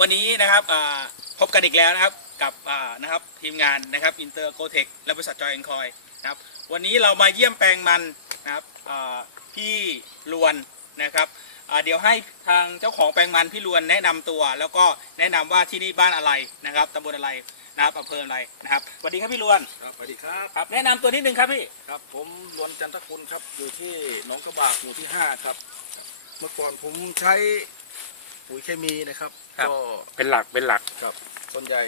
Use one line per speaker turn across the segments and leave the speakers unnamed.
ครับวันนี้นะครับอ่าพบกันอีกแล้วนะครับกับอ่านะครับทีมงานนะครับอินเตอร์โกเทคและบริษัทจอยแอนคอยนะครับวันนี้เรามาเยี่ยมแปลงมันนะครับอ่าพี่ลวนนะครับอ่าเดี๋ยวให้ทางเจ้าของแปลงมันพี่ลวนแนะนำตัว แล้วก็แนะนำว่าที่นี่บ้านอะไรนะครับตำบลอะไรนะครับอำเภออะไรนะครับสวัสดีครับพี่ลวน
ครับสวัสดีครับ
ครับแนะนำตัวนิดนึงครับพี่
ครับผมลวนจันทคุณครับอยู่ที่หนองกระบากหมู่ที่ห้าครับเมื่อก่อนผมใช้ ปุ๋ยเคมีนะครับ
ครับ
ก็
เป็นหลักเป็นหลัก
ครับส่วนใหญ่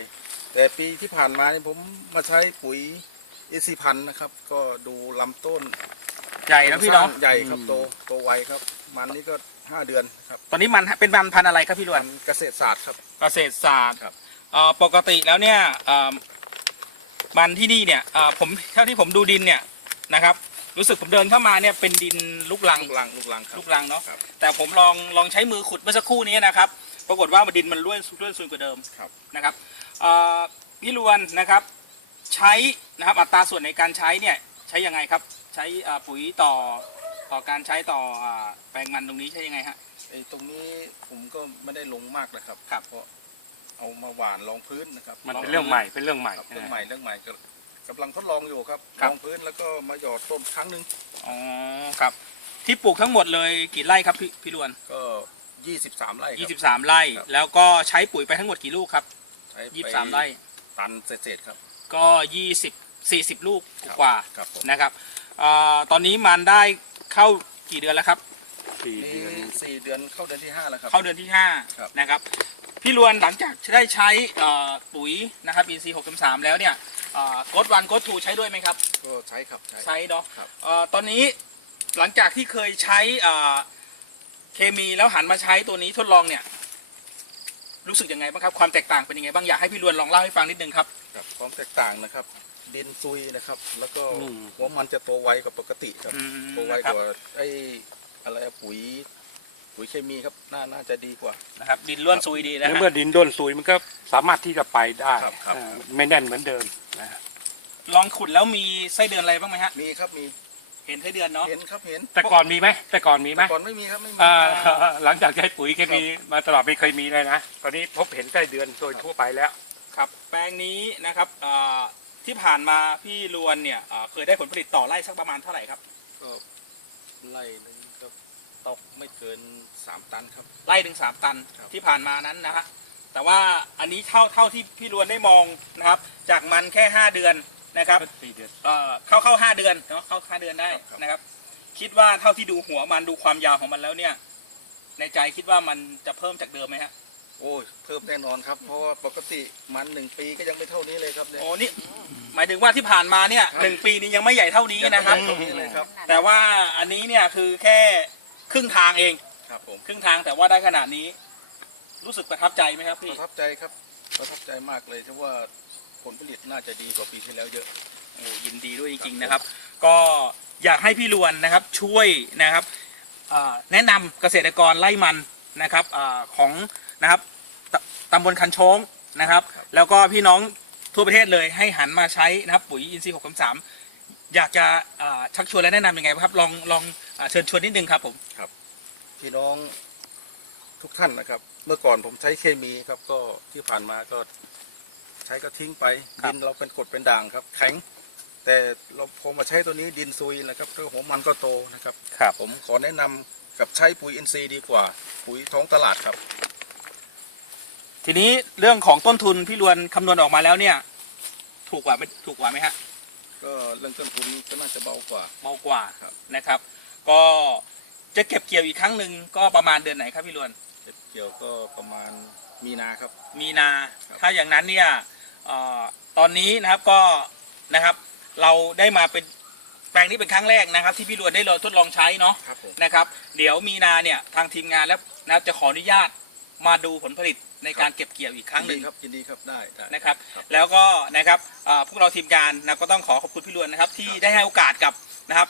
แต่ปีที่ผ่านมานี่ผมมาใช้ปุ๋ยเอซีพันนะครับ ก็ดูลำต้น
ใหญ่นะพี่เนาะ
ใหญ่ครับโตโตไวครับ มันนี่ก็ห้าเดือนครับ
ตอนนี้มันเป็นมันพันธุ์อะไรครับพี่ลว
มันนเกษตรศาสตร์ครับ
เกษตรศาสตร์
ครับ
เอ่อปกติแล้วเนี่ยเอ่อมันที่นี่เนี่ยเอ่อผมเท่าที่ผมดูดินเนี่ยนะครับ รู้สึกผมเดินเข้ามาเนี่ยเป็นดินลูกลัง
ลูกลังลูกลังครับ
ลูกลังเนาะ
ครับ
แต่ผมลองลองใช้มือขุดเมื่อสักครู่นี้นะครับ ปรากฏว่าดินมันร่วนร่วนซุยกว่าเดิม
ครับ
นะครับเอ่อพี่ลวนนะครับใช้นะครับอัตราส่วนในการใช้เนี่ยใช้ยังไงครับ ใช้เอ่อปุ๋ยต่อต่อการใช้ต่ออ่าแปลงมันตรงนี้ใช้ยังไงฮะ
ไอ้ตรงนี้ผมก็ไม่ได้ลงมากนะครับ
ครับ
เพราะเอามาหวานรองพื้นนะครับ
มัน
ล
เป็นเรื่องใหม่เป็นเรื่องใหม่
ครับเรื่องใหม่เรื่องใหม่ก็ กำลังทดลองอยู่ครับ
ครับ
ลองพื้นแล้วก็มาหยอดต้นครั้งหนึ่ง
อ๋อครับ ที่ปลูกทั้งหมดเลยกี่ไร่ครับพี่พี่ลวน
ก็ยี่สิบสามไร่ครับ
23 ไร่
ครับ
แล้วก็ใช้ปุ๋ยไปทั้งหมดกี่ลูกครับ
ใช้ไป
23 ไร่
ตันเศษๆครับ
ก็ 20 40 ลูกกว่า
ครับผม
นะครับเอ่อตอนนี้มันได้เข้ากี่เดือนแล้วครับ
สี่
นี่
เดือน
สี่เดือนเข้าเดือนที่ห้าแล้วครับ
เข้าเดือนที่
ครับ
5นะครับ พี่ลวนหลังจากได้ใช้เอ่อปุ๋ยนะครับอินทรีย์6.3แล้วเนี่ย โกดวันโกดทูใช้ด้วยไหมครับ
ก็ใช้ครับใช้
ใช้เนาะ
ครับ
เอ่อตอนนี้หลังจากที่เคยใช้เอ่อเคมีแล้วหันมาใช้ตัวนี้ทดลองเนี่ย รู้สึกยังไงบ้างครับ ความแตกต่างเป็นยังไงบ้างอยากให้พี่ลวนลองเล่าให้ฟังนิดนึงครับ
ครับความแตกต่างนะครับ ดินซุยนะครับ แล้วก็
อืม
หัวมันจะโตไวกว่าปกติครับ
อืม
โตไว
นะค
ก
รับ
ว่าไอ้อะไรอะปุ๋ย ปุ๋ยเคมีครับน่าน่าจะดีกว่า นะครับ
ดินล้วนซุยดีนะ
ใน
ฮะ
เมื่อดินด้นซุยมันก็สามารถที่จะไปได้
ครับครับ
อ่าไม่แน่นเหมือนเดิมนะ
ลองขุดแล้วมีไส้เดือนอะไรบ้างไหมฮะ
มีครับมี
เห็นไส้เดือนเนาะ
เห็นครับเห็น
แต่ก่อนมีไหมแต่ก่อนมีไหม
ก่อนไม่มีครับไม่มี
อ่าหลังจากใช้ปุ๋ยเคมีมาตลอดไม่เคยมีเลยนะตอนนี้พบเห็นไส้เดือนโดยทั่วไปแล้ว
ครับ แปลงนี้นะครับเอ่อที่ผ่านมาพี่ลวนเนี่ยเอ่อเคยได้ผลผลิตต่อไร่สักประมาณเท่าไหร่ครับ
ก็ไล่หนึงก็ ตกไม่เกินสามตันครับ
ไร่ถึงสามตัน
ครับ
ที่ผ่านมานั้นนะฮะแต่ว่าอันนี้เท่าเท่าที่พี่ลวนได้มองนะครับ จากมันแค่ห้าเดือนนะครับ
สี่เดือน
เอ่อเข้าเข้าห้าเดือนเนาะเข้าห้าเดือนได้นะครับ คิดว่าเท่าที่ดูหัวมันดูความยาวของมันแล้วเนี่ย ในใจคิดว่ามันจะเพิ่มจากเดิมไหมฮะ
โอ้ยเพิ่มแน่นอนครับ เพราะว่าปกติมันหนึ่งปีก็ยังไม่เท่านี้เลยครับเนี่ย
โอ้นี่หมายถึงว่าที่ผ่านมาเนี่ย
ครับ
หนึ่งปีนี้ยังไม่ใหญ่เท่านี้นะครับ
ยังไม่เท่านี้เลยครับ
แต่ว่าอันนี้เนี่ยคือแค่ ครึ่งทางเอง
ครับผม
ครึ่งทางแต่ว่าได้ขนาดนี้ รู้สึกประทับใจไหมครับ
ป
พี่
ระทับใจครับประทับใจมากเลยเพราะว่าผลผลิตน่าจะดีกว่าปีที่แล้วเยอะ
โอ้ยินดีด้วยจริง ๆนะครับ ก็อยากให้พี่ลวนนะครับช่วยนะครับเอ่อแนะนำเกษตรกรไล่มันนะครับเออของนะครับตตำบลคันโชงนะครับ
ครับ
แล้วก็พี่น้องทั่วประเทศเลยให้หันมาใช้นะครับปุ๋ยอินทรีย์หกสาม อยากจะเอ่อชักชวนและแนะนำยังไงบ้างครับลองลองเอ่อเชิญชวนนิดนึงครับผม
พี่น้องทุกท่านนะครับ เมื่อก่อนผมใช้เคมีครับ ก็ที่ผ่านมาก็ใช้ก็ทิ้งไป
ครับ
ดินเราเป็นกรดเป็นด่างครับ แข็ง แต่เราพอมาใช้ตัวนี้ดินซุยนะครับก็หัวมันก็โตนะครับ
ครับ
ผมขอแนะนำกับใช้ปุ๋ยอินทรีย์ดีกว่า ปุ๋ยท้องตลาดครับ
ทีนี้เรื่องของต้นทุนพี่ลวนคำนวณออกมาแล้วเนี่ย ถูกกว่าไหมถูกกว่าไหมฮะ
ก็เรื่องต้นทุนก็น่าจะเบากว่า
เบากว่า
ครับ
นะครับ ก็จะเก็บเกี่ยวอีกครั้งหนึ่งก็ประมาณเดือนไหนครับพี่ลวน
เก็บเกี่ยวก็ประมาณมีนาครับ
มีนา
ครับ
ถ้าอย่างนั้นเนี่ยเอ่อตอนนี้นะครับก็นะครับ เราได้มาเป็นแปลงนี้เป็นครั้งแรกนะครับ ที่พี่ลวนได้ลองทดลองใช้เนาะ
ครับผม
นะครับเดี๋ยวมีนาเนี่ยทางทีมงานแล้วนะครับจะขออนุญาตมาดูผลผลิต ในการเก็บเกี่ยวอีกครั้งหนึ่ง
ยิดีครับยินดีครับได้ได้
นะครับ
ครับ
แล้วก็นะครับเอ่อพวกเราทีมงานนะก็ต้องขอขอบคุณพี่ลวนนะครับ ที่ได้ให้โอกาสกับนะครับ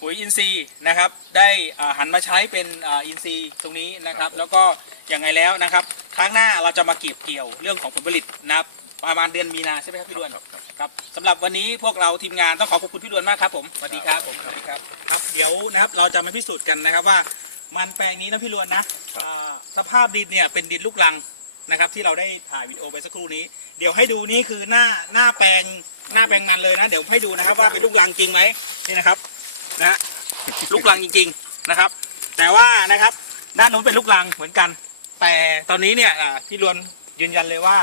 ปุ๋ยอินทรีย์นะครับ ได้อ่าหันมาใช้เป็นอ่าอินทรีย์ตรงนี้นะครับ แล้วก็อย่างไงแล้วนะครับ ครั้งหน้าเราจะมาเก็บเกี่ยวเรื่องของผลผลิตนะครับประมาณเดือนมีนาใช่ไหมครับพี่ลวน
ครับ ครับ
ครับสำหรับวันนี้พวกเราทีมงานต้องขอขอบคุณพี่ลวนมากครับผมสวัสดีครับผมสวัสดีครับครับ เดี๋ยวนะครับเราจะมาพิสูจน์กันนะครับว่า มันแปลงนี้นะพี่ลวนนะอ่าสภาพดินเนี่ยเป็นดินลูกรังนะครับ ที่เราได้ถ่ายวิดีโอไปสักครู่นี้ เดี๋ยวให้ดูนี่คือหน้าหน้าแปลงหน้าแปลงมันเลยนะเดี๋ยวให้ดูนะครับว่าเป็นลูกรังจริงไหมนี่นะครับนะฮะลูกรังจริง ๆนะครับ แต่ว่านะครับด้านนู้นเป็นลูกรังเหมือนกัน แต่ตอนนี้เนี่ยอ่าพี่ลวนยืนยันเลยว่า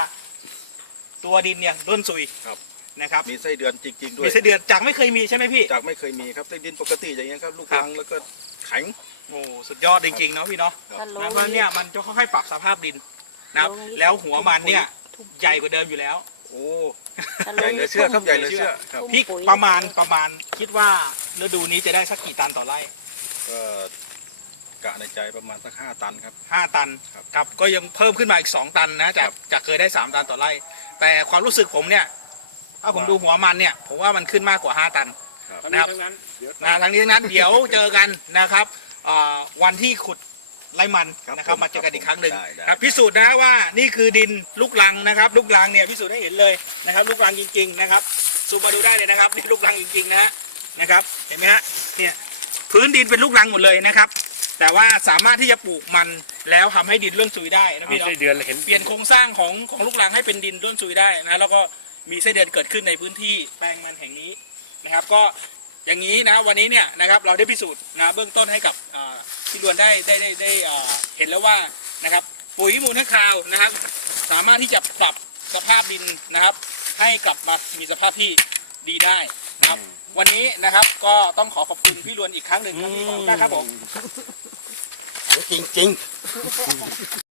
ตัวดินเนี่ยร่วนซุย
ครับ
นะครับ
มีไส้เดือนจริง ๆ ด้วย
มีไส้เดือนจากไม่เคยมีใช่ไหมพี่
จากไม่เคยมีครับไส้ดินปกติอย่างเงี้ยครับ ลูก
ครับ
รังแล้วก็แข็ง
โอ้สุดยอดจริงๆเนาะพี่เนาะ
ถ้าลง
นะเพราะฉะนั้นเนี่ยมันจะค่อยๆปรับสภาพดินนะครับ
ลงนิด
แล้วหัวมันเนี่ย
ทุ่ม
ใหญ่กว่าเดิมอยู่แล้ว
โอ้
ถ้าล
ใหญ่
ง
เหลือเชื่อครับใหญ่เหลือเชื่อครับ
ทุ่ม
พี่
ปุ๋ย
ประมาณประมาณคิดว่าฤดูนี้จะได้สักกี่ตันต่อไร่
ก็กะในใจประมาณสักห้าตันครับ
ห้าตัน
ครับ
ครับก็ยังเพิ่มขึ้นมาอีกสองตันนะจาก
ครับ
จากเคยได้สามตันต่อไร่ แต่ความรู้สึกผมเนี่ยถ้าผมดูหัวมันเนี่ยผมว่ามันขึ้นมากกว่าห้าตัน
ทั้ง
นะครับ
นี้ทั้งนั้นเดี๋ยว
นะทั้งนี้ทั้งนั้นเดี๋ยวเจอกันนะครับ อ่าวันที่ขุดไรมัน
ครับ
นะครับ
ผม
มาเจอกันอีกครั้งหนึ่ง
ได้ได้
ครับพิสูจน์นะว่านี่คือดินลูกรังนะครับ ลูกรังเนี่ยพิสูจน์ให้เห็นเลยนะครับ ลูกรังจริง ๆ นะครับซูมมาดูได้เลยนะครับนี่ลูกรังจริงๆนะฮะนะครับเห็นไหมฮะเนี่ยพื้นดินเป็นลูกรังหมดเลยนะครับ แต่ว่าสามารถที่จะปลูกมันแล้วทำให้ดินร่วนซุยได้นะ
มี
พี่เนาะ
ไส้เดือนเห็น
เปลี่ยนโครงสร้างของของลูกรังให้เป็นดินร่วนซุยได้นะแล้วก็มีไส้เดือนเกิดขึ้นในพื้นที่แปลงมันแห่งนี้นะครับ ก็ อย่างนี้นะวันนี้เนี่ยนะครับเราได้พิสูจน์นะเบื้องต้นให้กับอ่าพี่ดวนได้ได้ได้ได้อ่าเห็นแล้วว่านะครับปุ๋ยมูลค้างคาวนะครับสามารถที่จะปรับสภาพดินนะครับ ให้กลับมามีสภาพที่ดีได้นะครับ วันนี้นะครับก็ต้องขอขอบคุณพี่ลวนอีกครั้งหนึ่งครับพี่ขอบคุณมากครับผม
จริงๆ